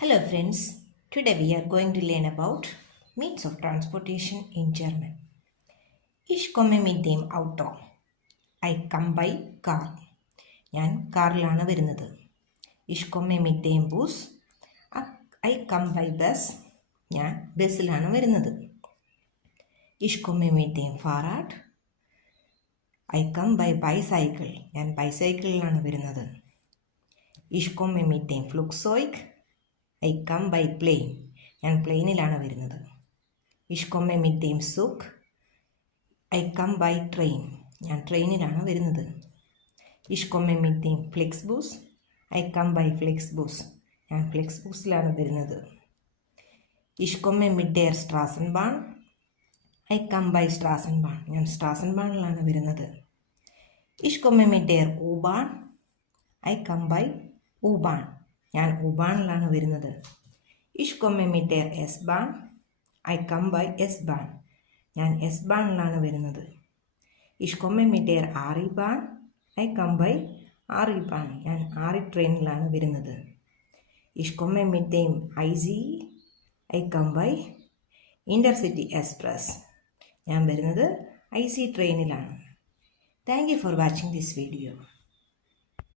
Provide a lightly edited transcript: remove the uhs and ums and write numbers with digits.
Hello friends, today we are going to learn about means of transportation in German. Ich komme mit dem Auto. I come by car. ഞാൻ കാറിലാണ് വരുന്നത്. Ich komme mit dem Bus. I come by bus. ഞാൻ ബസ്സിലാണ് വരുന്നത്. Ich komme mit dem Fahrrad. I come by bicycle. ഞാൻ ബൈസൈക്കിളിലാണ് വരുന്നത്. Ich komme mit dem Flugzeug. I come by plane ഞാൻ പ്ലെയിനിലാണ് വരുന്നത്. ഇഷ് komme mit dem Zug. I come by train ഞാൻ ട്രെയിനിലാണ് വരുന്നത്. ഇഷ് komme mit dem Flixbus. I come by Flixbus ഞാൻ ഫ്ലിക്സ് ബൂസിലാണ് വരുന്നത്. ഇഷ് komme mit der Straßenbahn. I come by സ്ട്രാസൻബാൺ ഞാൻ സ്ട്രാസൻബാണിലാണ് വരുന്നത്. ഇഷ് komme mit der U-Bahn. I come by U-Bahn ഞാൻ ഉബാണിലാണ് വരുന്നത്. ഇഷ് komme mit der S-Bahn. I come by S-Bahn ഞാൻ S-Bahnലാണ് വരുന്നത്. ഇഷ് komme mit der Ari-Bahn. I come by Ari-Bahn ഞാൻ ആറി ട്രെയിനിലാണ് വരുന്നത്. ഇഷ് komme mit dem ICE. I come by intercity express ഞാൻ വരുന്നത് IC ട്രെയിനിലാണ്. Thank you for watching this video.